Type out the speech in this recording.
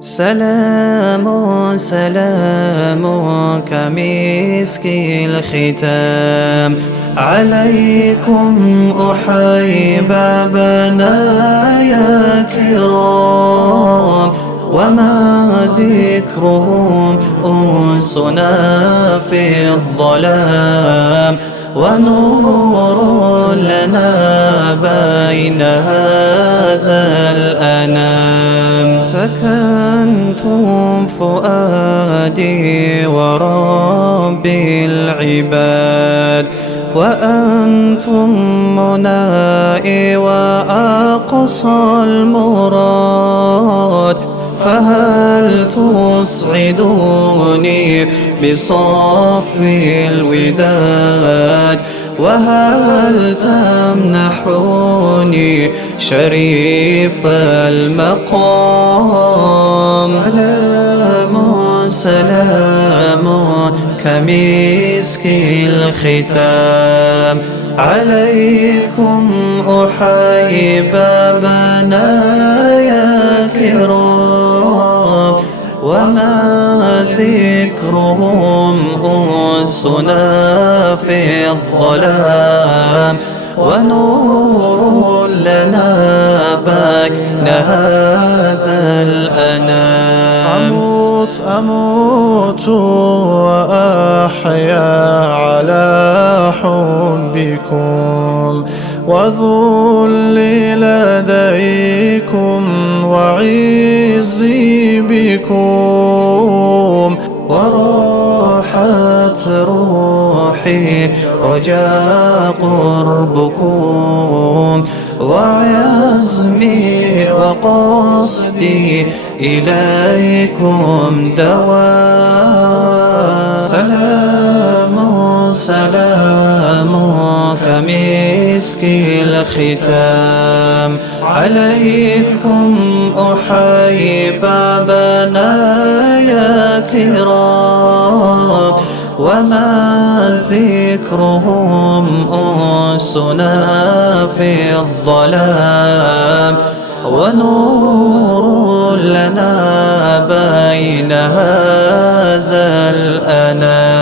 سلام سلام كمسك الختام عليكم أحيي بابنا يا كرام، وما ذكرهم أنسنا في الظلام، ونور لنا بين هذا الأنام. سكنتم فؤادي وربي العباد، وأنتم منائي وأقصى المراد، فهل تسعدوني بصف الوداد، وهل تمنحوني شريف المقام؟ سلام سلام كمسك الختام عليكم أحيي بابنا يا كرام، وما ذكرهم أنسنا في الظلام، ونور لنا بين هذا الأنام. أموت وأحيا على حبكم، وذلي لديكم وعزي بكم، وراحت روحي رجاء قربكم، وعزمي وقصدي إليكم دوام. سلام سلام كمسك الختام عليكم أحيي بابنا يا كرام، وما ذكرهم أنسنا في الظلام، ونور لنا بين هذا الأنام.